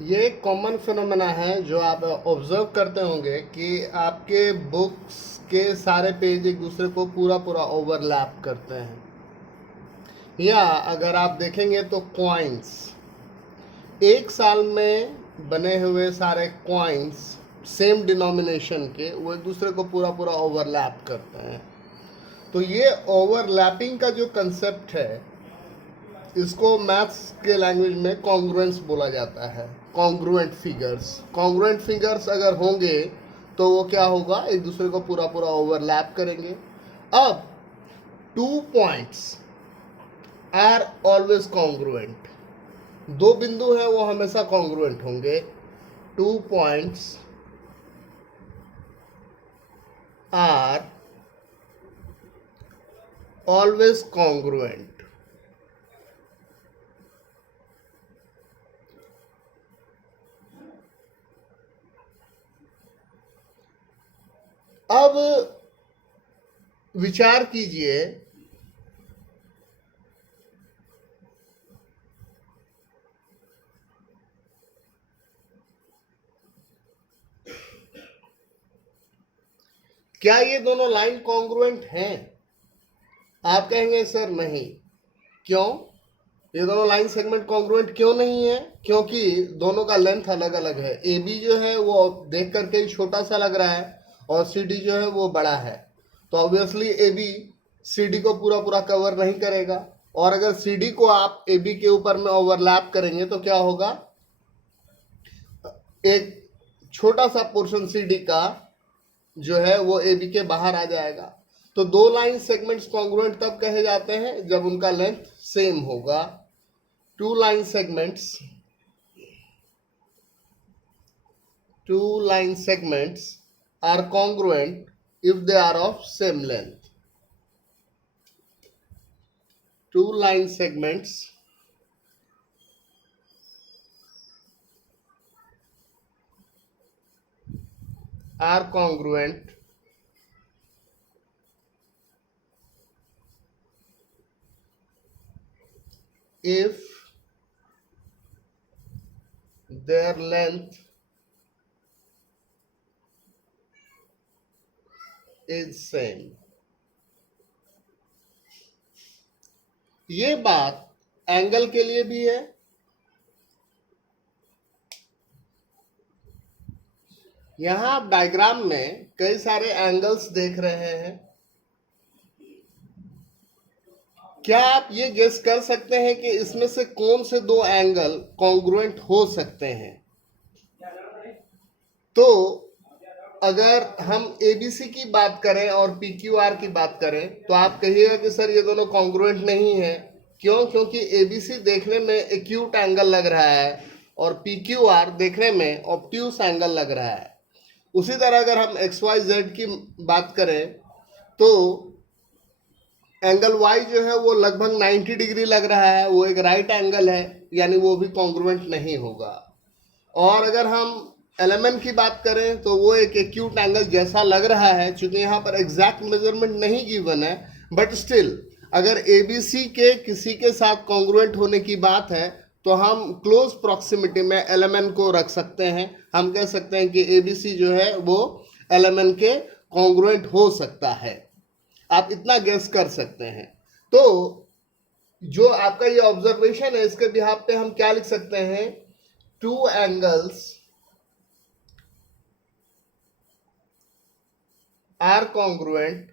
ये एक common phenomena है जो आप ऑब्जर्व करते होंगे कि आपके बुक्स के सारे पेज एक दूसरे को पूरा पूरा ओवरलैप करते हैं। या अगर आप देखेंगे तो कॉइन्स, एक साल में बने हुए सारे कॉइन्स सेम डिनोमिनेशन के वो एक दूसरे को पूरा पूरा ओवरलैप करते हैं। तो ये ओवरलैपिंग का जो कंसेप्ट है इसको मैथ्स के लैंग्वेज में कॉन्ग्रुएंस बोला जाता है। कॉन्ग्रुएंट फिगर्स अगर होंगे तो वो क्या होगा, एक दूसरे को पूरा पूरा ओवरलैप करेंगे। अब 2 पॉइंट्स आर ऑलवेज कॉन्ग्रुएंट, दो बिंदु है वो हमेशा कॉन्ग्रुएंट होंगे। 2 पॉइंट्स आर ऑलवेज कॉन्ग्रुएंट। अब विचार कीजिए, क्या ये दोनों लाइन कॉन्ग्रुएंट हैं? आप कहेंगे सर नहीं। क्यों? ये दोनों लाइन सेगमेंट कॉन्ग्रुएंट क्यों नहीं है? क्योंकि दोनों का लेंथ अलग अलग है। ए बी जो है वो देख करके ही छोटा सा लग रहा है और सी डी जो है वो बड़ा है, तो obviously A B C D को पूरा पूरा कवर नहीं करेगा। और अगर सी डी को आप ए बी के ऊपर में ओवरलैप करेंगे तो क्या होगा, एक छोटा सा पोर्शन सी डी का जो है वो ए बी के बाहर आ जाएगा। तो दो लाइन सेगमेंट्स कॉन्ग्रुएंट तब कहे जाते हैं जब उनका लेंथ सेम होगा। Two line segments are congruent if they are of same length. Two line segments are congruent if their length is same. ये बात एंगल के लिए भी है। यहां आप डायग्राम में कई सारे एंगल्स देख रहे हैं। क्या आप ये गेस कर सकते हैं कि इसमें से कौन से दो एंगल कॉन्ग्रुएंट हो सकते हैं? तो अगर हम ABC की बात करें और PQR की बात करें तो आप कहिएगा कि सर ये दोनों कॉन्ग्रुएंट नहीं है। क्यों? क्योंकि ABC देखने में एक्यूट एंगल लग रहा है और PQR देखने में ऑब्ट्यूस एंगल लग रहा है। उसी तरह अगर हम XYZ की बात करें तो एंगल Y जो है वो लगभग 90 डिग्री लग रहा है, वो एक राइट एंगल है, यानी वो भी कॉन्ग्रुएंट नहीं होगा। और अगर हम LMN की बात करें तो वो एक एक्यूट एंगल जैसा लग रहा है। चूंकि यहाँ पर एग्जैक्ट मेजरमेंट नहीं गिवन है, बट स्टिल अगर ABC के किसी के साथ कॉन्ग्रुएंट होने की बात है तो हम क्लोज प्रॉक्सिमिटी में LMN को रख सकते हैं। हम कह सकते हैं कि ABC जो है वो LMN के कॉन्ग्रुएंट हो सकता है। आप इतना गेस कर सकते हैं। तो जो आपका ये ऑब्जर्वेशन है इसके बिहाफ पे हम क्या लिख सकते हैं, two angles are congruent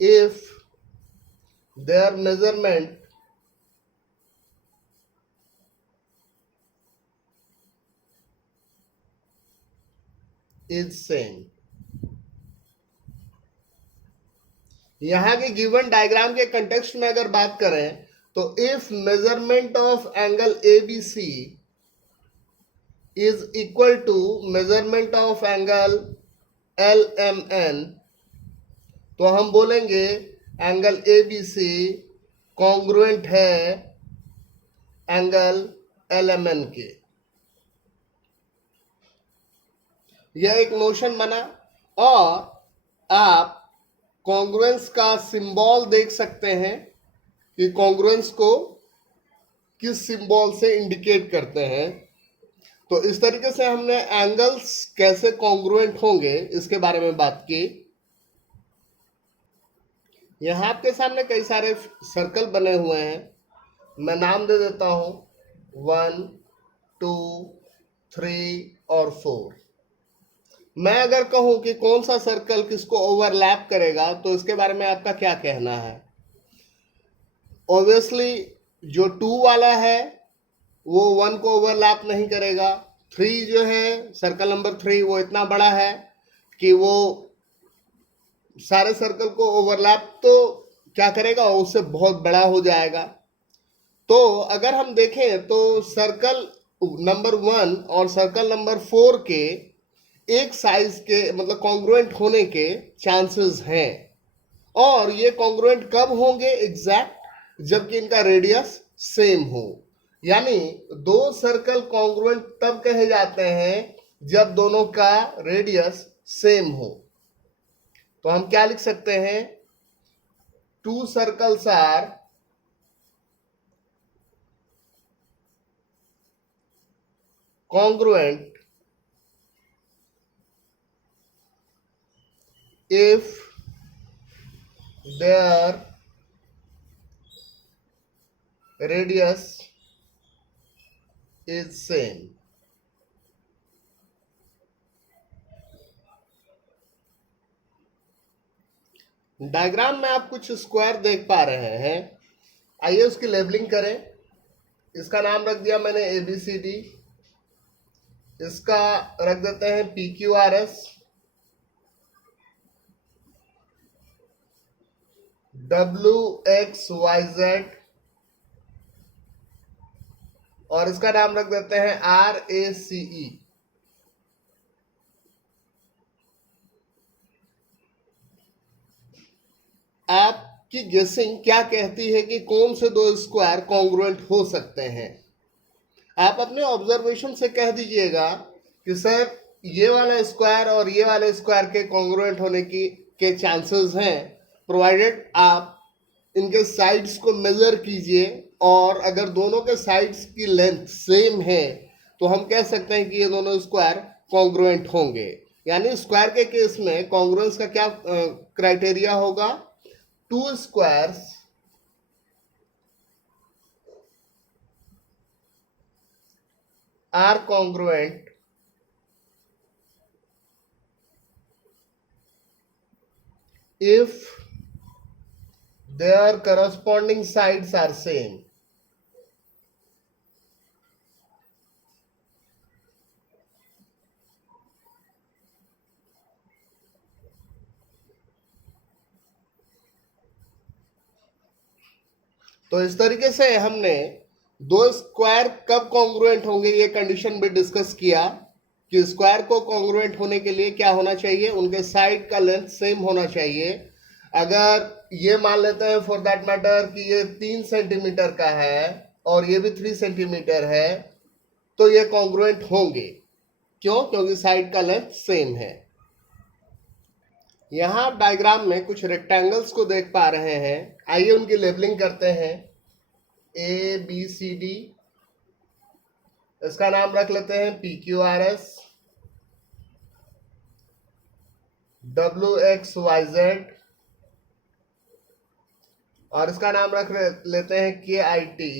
if their measurement is same. यहां के गिवन डायग्राम के कंटेक्स्ट में अगर बात करें तो if measurement of angle ABC is equal to measurement of angle LMN, तो हम बोलेंगे एंगल ABC कॉन्ग्रुएंट है एंगल LMN के। यह एक नोशन बना। और आप कॉन्ग्रुएंस का सिंबल देख सकते हैं कि कॉन्ग्रुएंस को किस सिंबल से इंडिकेट करते हैं। तो इस तरीके से हमने एंगल्स कैसे कॉन्ग्रुएंट होंगे इसके बारे में बात की। यहाँ आपके सामने कई सारे सर्कल बने हुए हैं, मैं नाम दे देता हूं 1, 2, 3 और 4। मैं अगर कहूं कि कौन सा सर्कल किसको ओवरलैप करेगा तो इसके बारे में आपका क्या कहना है। ऑब्वियसली जो 2 वाला है वो 1 को ओवरलैप नहीं करेगा। 3 जो है सर्कल नंबर 3 वो इतना बड़ा है कि वो सारे सर्कल को ओवरलैप तो क्या करेगा, उससे बहुत बड़ा हो जाएगा। तो अगर हम देखें तो सर्कल नंबर 1 और सर्कल नंबर 4 के एक साइज के मतलब कॉन्ग्रुएंट होने के चांसेस हैं। और ये कॉन्ग्रुएंट कब होंगे एग्जैक्ट, जबकि इनका रेडियस सेम हो। यानी दो सर्कल कॉन्ग्रुएंट तब कहे जाते हैं जब दोनों का रेडियस सेम हो। तो हम क्या लिख सकते हैं, 2 circles are congruent if their radius is same। Diagram में आप कुछ स्क्वायर देख पा रहे हैं, आइए उसकी लेबलिंग करें। इसका नाम रख दिया मैंने ABCD, इसका रख देते हैं PQRS, WXYZ और इसका नाम रख देते हैं RACE। आपकी गेसिंग क्या कहती है कि कौन से दो स्क्वायर कॉन्ग्रुएंट हो सकते हैं। आप अपने ऑब्जर्वेशन से कह दीजिएगा कि सर ये वाला स्क्वायर और ये वाले स्क्वायर के कॉन्ग्रुएंट होने की के चांसेस हैं, प्रोवाइडेड आप इनके साइड्स को मेजर कीजिए और अगर दोनों के साइड्स की लेंथ सेम है तो हम कह सकते हैं कि ये दोनों स्क्वायर कॉन्ग्रुएंट होंगे। यानी स्क्वायर के केस में कॉन्ग्रुएंस का क्या क्राइटेरिया होगा, 2 squares are congruent if their corresponding sides are same। तो इस तरीके से हमने दो स्क्वायर कब कॉन्ग्रुएंट होंगे ये कंडीशन भी डिस्कस किया कि स्क्वायर को कॉन्ग्रुएंट होने के लिए क्या होना चाहिए, उनके साइड का लेंथ सेम होना चाहिए। अगर ये मान लेते हैं फॉर दैट मैटर कि ये 3 सेंटीमीटर का है और ये भी 3 सेंटीमीटर है तो ये कॉन्ग्रुएंट होंगे। क्यों? क्योंकि साइड का लेंथ सेम है। यहाँ आप डायग्राम में कुछ रेक्टेंगल्स को देख पा रहे हैं, आइए उनकी लेबलिंग करते हैं। ABCD, इसका नाम रख लेते हैं PQRS, WXYZ और इसका नाम रख लेते हैं KITE।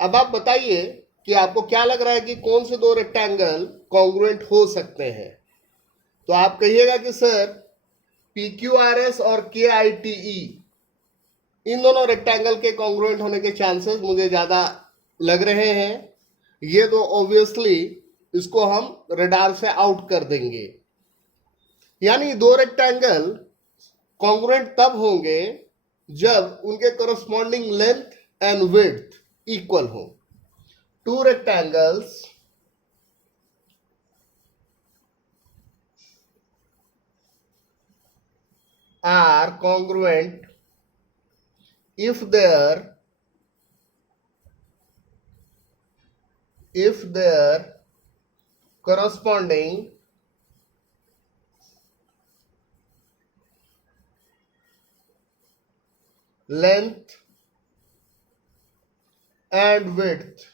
अब आप बताइए कि आपको क्या लग रहा है कि कौन से दो रेक्टेंगल कॉन्ग्रुएंट हो सकते हैं। तो आप कहिएगा कि सर PQRS और KITE इन दोनों रेक्टेंगल के कॉन्ग्रुएंट होने के चांसेस मुझे ज्यादा लग रहे हैं। ये तो ऑब्वियसली इसको हम रडार से आउट कर देंगे। यानी दो रेक्टेंगल कॉन्ग्रुएंट तब होंगे जब उनके corresponding length and width equal हो। Two rectangles are congruent if their corresponding length and width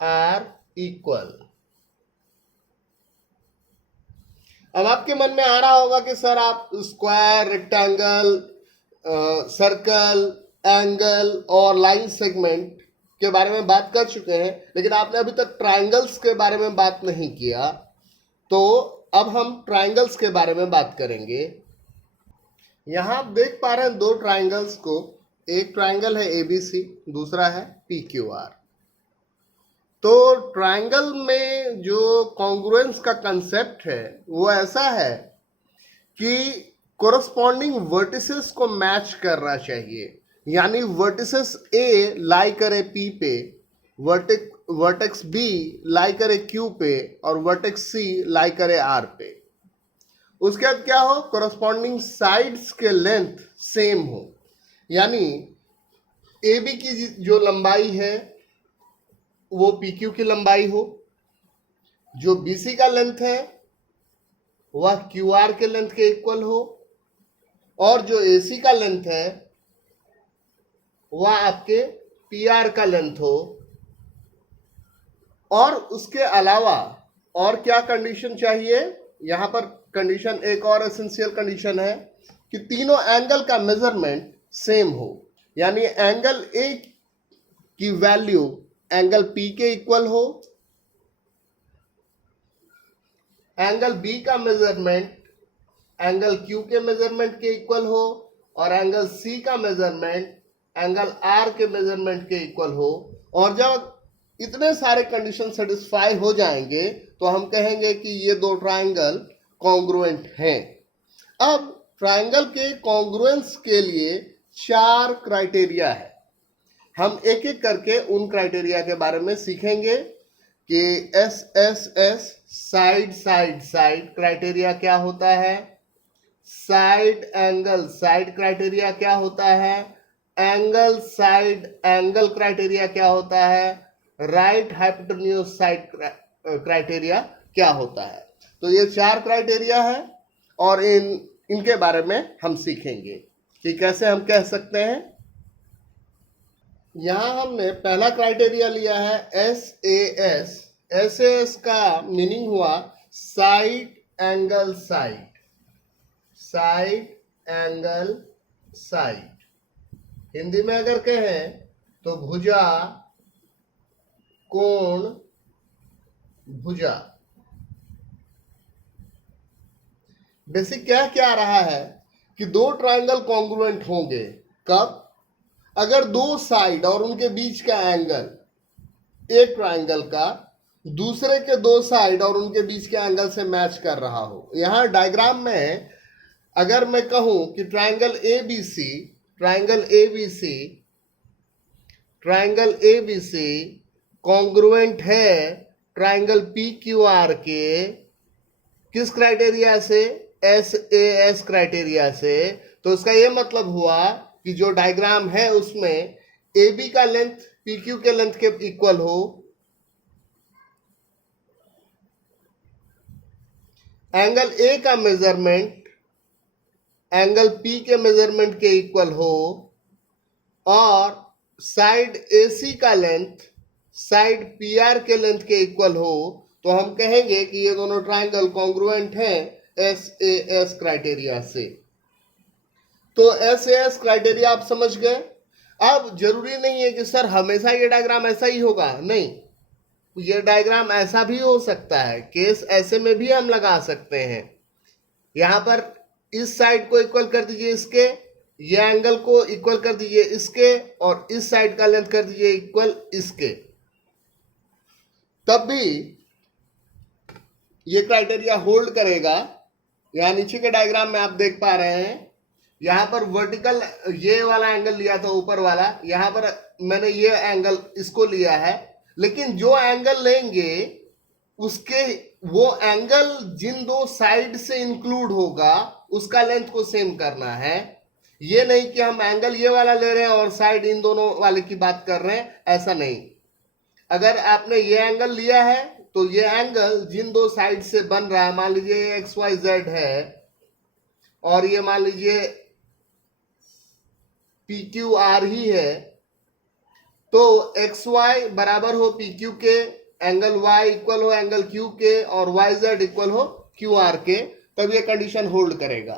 are equal. अब आपके मन में आ रहा होगा कि सर आप स्क्वायर, रेक्टेंगल, सर्कल, एंगल और लाइन सेगमेंट के बारे में बात कर चुके हैं, लेकिन आपने अभी तक ट्रायंगल्स के बारे में बात नहीं किया। तो अब हम ट्रायंगल्स के बारे में बात करेंगे। यहां आप देख पा रहे हैं दो ट्रायंगल्स को। एक ट्रायंगल है एबीसी, दूसरा है पीक्यूआर। तो ट्रायंगल में जो कॉन्ग्रुएंस का कंसेप्ट है वो ऐसा है कि कोरस्पॉन्डिंग वर्टिसेस को मैच करना चाहिए। यानी वर्टिसेस ए लाई करे पी पे, वर्टेक्स बी लाई करे क्यू पे और वर्टेक्स सी लाई करे आर पे। उसके बाद क्या हो, कोरस्पॉन्डिंग साइड्स के लेंथ सेम हो। यानी ए बी की जो लंबाई है वो पी क्यू की लंबाई हो, जो बी सी का लेंथ है वह क्यू आर के लेंथ के इक्वल हो, और जो ए सी का लेंथ है वह आपके पी आर का लेंथ हो। और उसके अलावा और क्या कंडीशन चाहिए, यहां पर कंडीशन, एक और एसेंशियल कंडीशन है कि तीनों एंगल का मेजरमेंट सेम हो। यानी एंगल ए की वैल्यू एंगल पी के इक्वल हो, एंगल बी का मेजरमेंट एंगल क्यू के मेजरमेंट के इक्वल हो, और एंगल सी का मेजरमेंट एंगल आर के मेजरमेंट के इक्वल हो। और जब इतने सारे कंडीशन सेटिस्फाई हो जाएंगे तो हम कहेंगे कि ये दो ट्रायंगल कॉन्ग्रुएंट हैं। अब ट्रायंगल के कॉन्ग्रुएंस के लिए 4 क्राइटेरिया है। हम एक एक करके उन क्राइटेरिया के बारे में सीखेंगे कि S side side side criteria क्या होता है, साइड एंगल साइड क्राइटेरिया क्या होता है, एंगल साइड एंगल क्राइटेरिया क्या होता है, राइट हाइपोटेन्यूज साइड क्राइटेरिया क्या होता है। तो ये 4 क्राइटेरिया है और इनके बारे में हम सीखेंगे कि कैसे हम कह सकते हैं। यहां हमने पहला क्राइटेरिया लिया है एस ए एस का मीनिंग हुआ side angle side, side angle side. Hindi में अगर कहें तो भुजा, कोण, भुजा। बेसिक क्या क्या रहा है कि दो ट्रायंगल कॉन्ग्रुएंट होंगे कब, अगर दो साइड और उनके बीच का एंगल एक ट्रायंगल का दूसरे के दो साइड और उनके बीच के एंगल से मैच कर रहा हो। यहां डायग्राम में अगर मैं कहूं कि ट्रायंगल एबीसी कॉन्ग्रुएंट है ट्रायंगल पीक्यूआर के किस क्राइटेरिया से, एस क्राइटेरिया से। तो इसका यह मतलब हुआ कि जो डायग्राम है उसमें ए बी का लेंथ पी क्यू के लेंथ के इक्वल हो, एंगल ए का मेजरमेंट एंगल पी के मेजरमेंट के इक्वल हो, और साइड ए सी का लेंथ साइड पी आर के लेंथ के इक्वल हो। तो हम कहेंगे कि ये दोनों ट्रायंगल कॉन्ग्रुएंट हैं एस क्राइटेरिया से। तो एस क्राइटेरिया आप समझ गए। अब जरूरी नहीं है कि सर हमेशा ये डायग्राम ऐसा ही होगा, नहीं, ये डायग्राम ऐसा भी हो सकता है, केस ऐसे में भी हम लगा सकते हैं। यहां पर इस साइड को इक्वल कर दीजिए इसके, ये एंगल को इक्वल कर दीजिए इसके, और इस साइड का लेंथ कर दीजिए इक्वल इसके, तब भी ये क्राइटेरिया होल्ड करेगा। यहां नीचे के डायग्राम में आप देख पा रहे हैं, यहां पर वर्टिकल ये वाला एंगल लिया था ऊपर वाला, यहां पर मैंने ये एंगल इसको लिया है, लेकिन जो एंगल लेंगे उसके वो एंगल जिन दो साइड से इंक्लूड होगा उसका लेंथ को सेम करना है। ये नहीं कि हम एंगल ये वाला ले रहे हैं और साइड इन दोनों वाले की बात कर रहे हैं, ऐसा नहीं। अगर आपने ये एंगल लिया है तो ये एंगल जिन दो साइड से बन रहा है, मान लीजिए XYZ है, और ये मान लीजिए पी क्यू आर ही है, तो एक्स वाई बराबर हो पी क्यू के, एंगल वाई इक्वल हो एंगल क्यू के, और वाई जेड इक्वल हो क्यू आर के, तब ये कंडीशन होल्ड करेगा।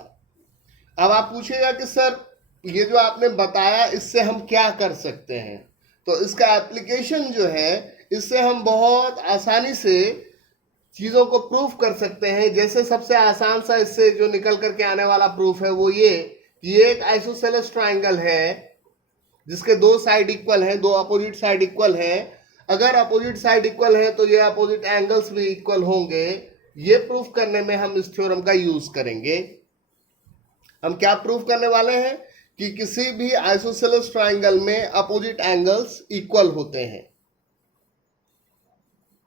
अब आप पूछेगा कि सर ये जो आपने बताया इससे हम क्या कर सकते हैं, तो इसका एप्लीकेशन जो है, इससे हम बहुत आसानी से चीजों को प्रूफ कर सकते हैं। जैसे सबसे आसान सा इससे जो निकल करके आने वाला प्रूफ है वो ये कि ये एक आइसोसेलेस ट्राइंगल है जिसके दो साइड इक्वल हैं, दो अपोजिट साइड इक्वल हैं। अगर अपोजिट साइड इक्वल है तो ये अपोजिट एंगल्स भी इक्वल होंगे। ये प्रूफ करने में हम इस थ्योरम का यूज करेंगे। हम क्या प्रूफ करने वाले हैं कि किसी भी आइसोसेलेस ट्राइंगल में अपोजिट एंगल्स इक्वल होते हैं।